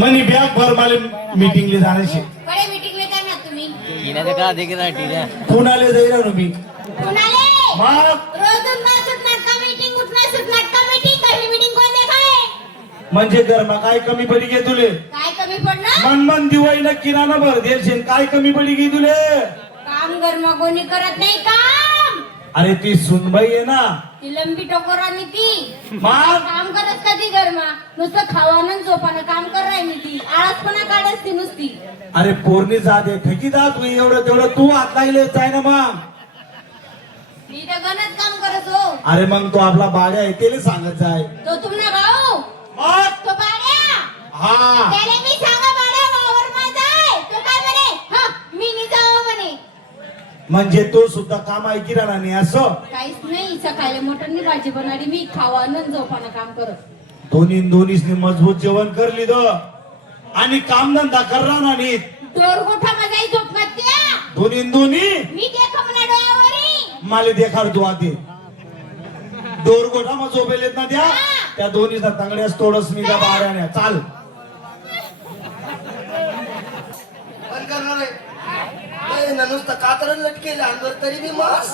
मनी bag भर मला मीटिंगला जाण्याशी बडे मीटिंगला जाणार तुम्ही येण्याचं का देखील ना पुण्याला जाईल ना मी कोणाले मग रोज सुटणार का मीटिंग उठणार सुटणार का मीटिंग काही मीटिंग कोण देखाय म्हणजे गरमा काय कमी पडी गे तुले काय कमी पडणार मन दिवाळीला किराणा भर देशील काय कमी पडी गे तुले काम गरमा कोणी करत नाही काम अरे ती सुनबाई आहे ना ती लंबी टोकरानी ती मग काम करत कधी गरमा नुसतं खावानं झोपानं काम कर राहिली ती आळसपणा काढत ती नुसती अरे पोरणी जाते फेकी जा तू एवढं तेवढं तू हात लागले जाय ना मग मी तर गणत काम करत हो अरे मग तो आपला बाड्या आहे त्याला सांगत जाय तो तुमना भाऊ मग तो बाड्या हा त्याला मी सांगा बाड्या वावर माझा आहे तो काय म्हणे हा मी नाही जावं म्हणे म्हणजे तो सुद्धा काम आहे किराणा नाही असं काहीच नाही सकाळी मोठ्यांनी भाजी बनवली मी खावानं झोपानं काम करत दोन्हीने मजबूत जेवण करली द आणि कामधंदा करणार नाही डोर गोठा माझाही झोपत त्या दोन्ही मी देख म्हणा डोळ्यावरी मला देखार तू आधी दोर गोठा मग झोपेलेत ना त्या दोन्हीचा तांगड्यास तोडस मी त्या बाड्याने चाल करणार आहे नुसतं कातर लटकेला अंगावर तरी मी मास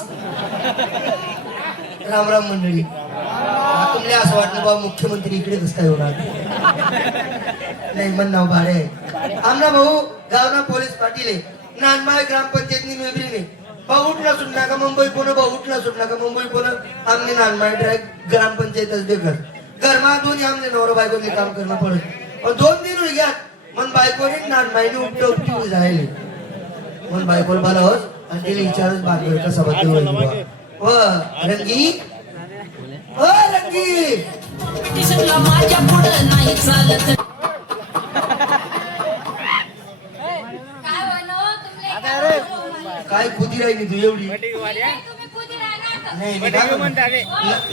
राम राम मंडळी तुम्हाला असं वाटलं बाबा मुख्यमंत्री इकडे कसं काय होणार नाही मन नाव भाडे आहे आमना भाऊ गावना पोलीस पाटील आहे नानमाळ ग्रामपंचायतनी मेबरीने भाऊ उठला सुटला का मुंबई पुणे भाऊ उठला सुटला का मुंबई पुणे आमने नानमाळ ग्रामपंचायतच देखत घरमा दोन्ही आमने नवरा बायकोने काम करणं पडत पण 2 दिन होई घ्या मन बायकोने नानमाळीने उपटी जायले मन बायकोला बाला होस आणि तिला विचारच बांधवर कसा बद्दल होईल व रंगी ओ रंगी माझ्या पुढे नाही चालत काय बनव तुमले काय खुदी राहिली तू एवढी तुम्ही कुठे राहणार नाही मी काय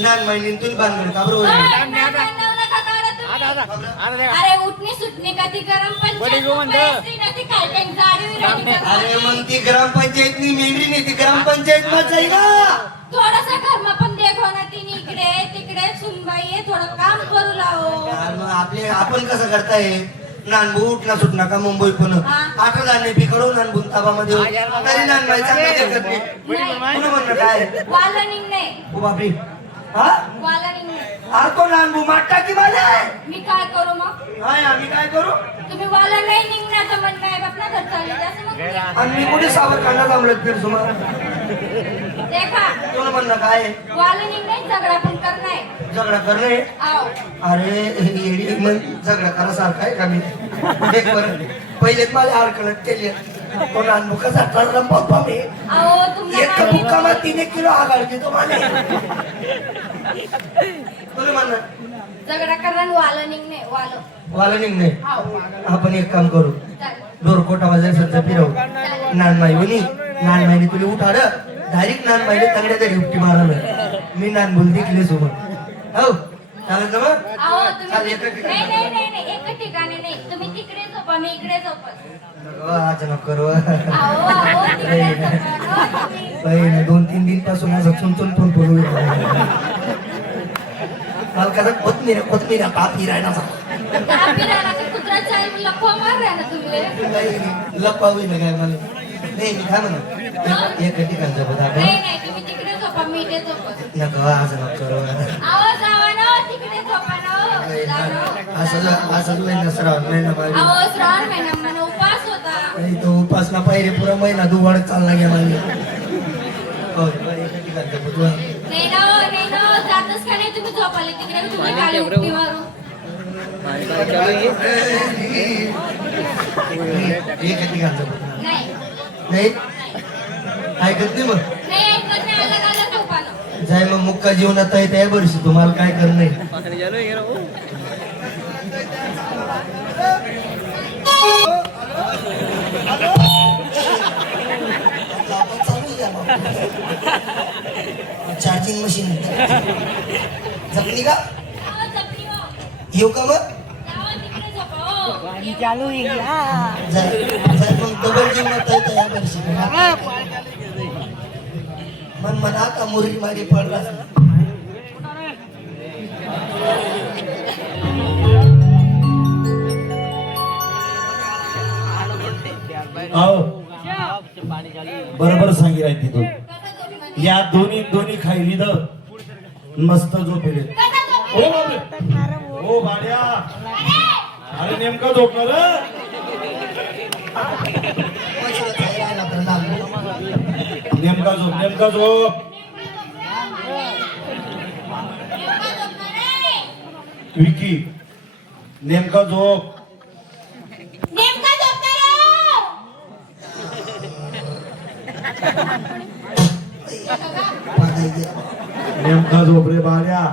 नान महिन्यातून बांधवर का बरोबर अरे उठणे सुटणे का ती गरम अरे मग ती ग्रामपंचायतनी मेंढरी नाही ती ग्रामपंचायत मध्ये जाई ना थोडासा घरमा पण देखो ना तिने इकडे तिकडे सुनबाई आहे थोडं काम करू लावो मग आपले आपण कसं करताय नानबू उठला सुटला का मुंबई पुणे 8 नेपी कडून नानबून ताबामध्ये तरी नानबाई चांगलं देखत नाही पुन्हा म्हणणं काय वाला निघणे ओ बापरे हा वाला निघणे अरे तो नानबू माटा की माझा मी काय करू मग हाय आम्ही काय करू तुम्ही वाला नाही निघण्याचं म्हणणं आहे बापना घर चालले जास्त मग आणि मी कुठे सावरकांना जमलं फिर सुमार देखा तुला म्हणणं काय वाला निघणे झगडा पण करणार झगडा करणे आओ अरे येडी मग झगडा करासारखा आहे का मी देख बरं पहिलेच मला हरकत केली पण अनुभुकाचा ठरलं पप्पा मी आओ एक तुम्हाला बुकामा 3 किलो आगाळ देतो मला तुला म्हणणं झगडा करणार वाला निघणे वाला वाला निघणे आओ आपण एक काम करू चालेल दोरकोटा वाजले सध्या फिरव नानमाई वनी नानमाईने तुला उठाड डायरेक्ट नानमाईने तगड्या तरी उपटी मारलं मी नानबुल देखले सोबत हो चालेल ना मग आओ चालेल तुम्ही नाही एक ठिकाणी नाही तुम्ही तिकडे झोपा मी इकडे झोपा अचानक करू आओ आओ तिकडे झोपा नाही 2-3 दिन पासून माझं चुनचुन पण बोलू मला कसं कोथमीर पापी राहिला कुत्र्याचा लपवा मार ना तुम्ही लपावी ना काय मला नाही मी काय म्हणा एक ठिकाणचं बघा नाही तुम्ही तिकडे झोपा मी इथे झोपत नको असं नको करू आहो जावा ना तिकडे झोपा ना असंच महिना श्रावण महिना पाहिजे आहो श्रावण महिना मला उपास होता तो उपासना पाहिजे पुरा महिना दुवाड चालला गेला हो एका ठिकाणचं बघू नाही ना जातच का नाही तुम्ही झोपाले तिकडे तुम्ही गाडी उलटी मारू एका ठिकाणचं बघू नाही नाही ऐकत नाही मग नाही ऐकत नाही आलं झोपा ना जाय मग मुक्का जीवनात आहे त्या वर्षी तुम्हाला काय करणं चार्जिंग मशीन जमली का आहो जपली हो येऊ का मग जावा तिकडे झोपा हो चालू आहे का? जर मग डबल जीवनात आहे तर या वर्षी मन म्हणा का मुरली मारी पडला अहो बरोबर सांगितलं तिथून या दोन्ही खायली द मस्त झोपेले ओ बाबरे ओ भाड्या अरे नेमका झोपणार नेमका झोप विकी नेमका झोप नेमका झोप रे भाड्या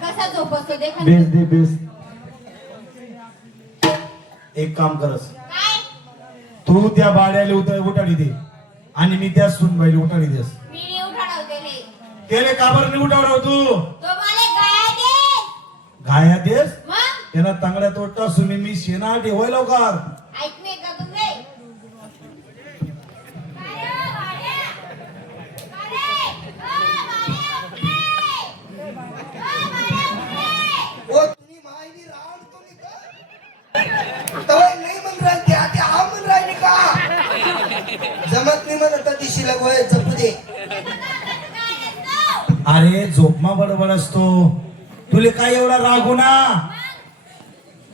कसा झोप असतो देखा बेस दे बेस एक काम करस काय तू त्या भाड्याला उठाडी दे आणि मी त्या सुनबाईला उठाडी देस मी नाही उठाडवतेले त्याले काबर नाही उठावराव तू तो मला गाय दे घाया देस मग त्यांना तांगड्या तोडता सुनी मी शेना ठेवाय लवकर ऐकणे का तुम्ही ओ तुम्ही मायनी राम तुम्ही का तवय नाही म्हण राहते आता हा म्हण राहिली का जमत नाही म्हणत दिशी लगवाय जपू दे अरे झोपमा बडबड असतो तुले काय एवढा रागू ना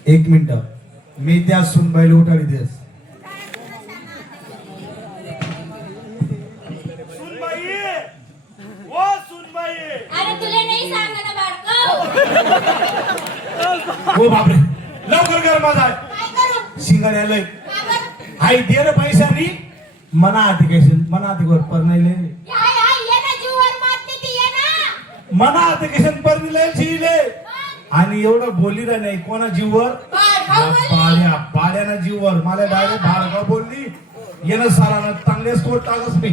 एक मिनिट मी त्या सुनबाईला उठाडी देस अरे तुला नाही सांगत बाळको हो बापरे लवकर कर माझा काय करू शिंगाड आलंय का बरं? आई दे रे पैशानी मना आती कैसे मना आती वर पर नाही ले हाय हाय ये ना जीवर मारते ती ये ना मना आती कैसे पर नाही ले शिले आणि एवढं बोली रे नाही कोणा जीववर पाड्याना जीववर मला डायरेक्ट भाडगाव बोलली येणं सारानं चांगलेच कोट टाकस मी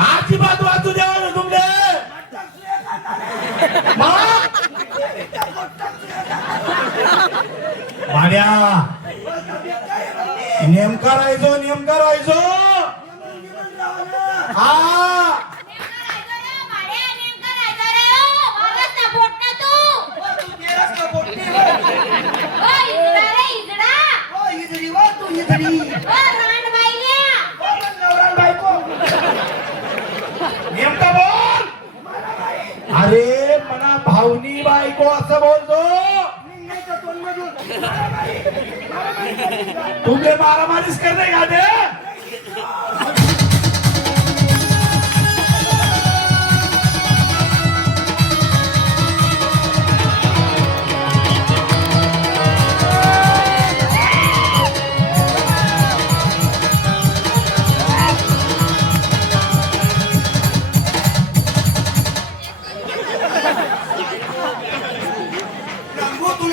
आजची बात वाचू द्या ना तुमले भाड्या नेमका राहायचो हा नेमका बोल अरे मना भावनी बायको असं बोलतो तुमले मारामारीच करणे का ते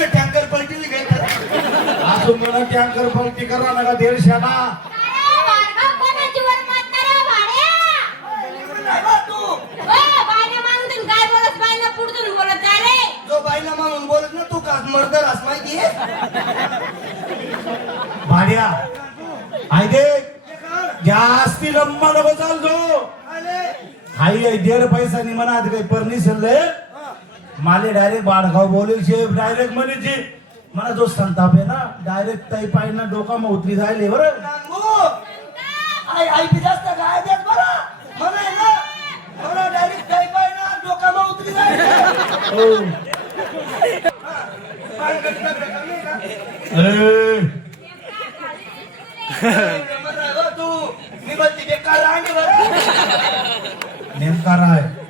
टँकर पलटी अजून मला टँकर पलटी करा नका देशाला जो बाईला मागून बोलत ना तू का मर्दर असं माहिती भाड्या आई दे जास्ती लंबा नको चालतो आई दीड पैसा नि म्हणा काही परमिशन लय माले डायरेक्ट बाळगाव बोलेल शेफ डायरेक्ट म्हणे मला जो संताप आहे ना डायरेक्ट ताई पाय ना डोका मग उतरी जायले बरं आई आई बी जास्त काय देत बरं म्हणा ना म्हणा डायरेक्ट काही पाय ना डोका मग उतरी जाईल तू मी बोलती बेकार आहे नेमका राय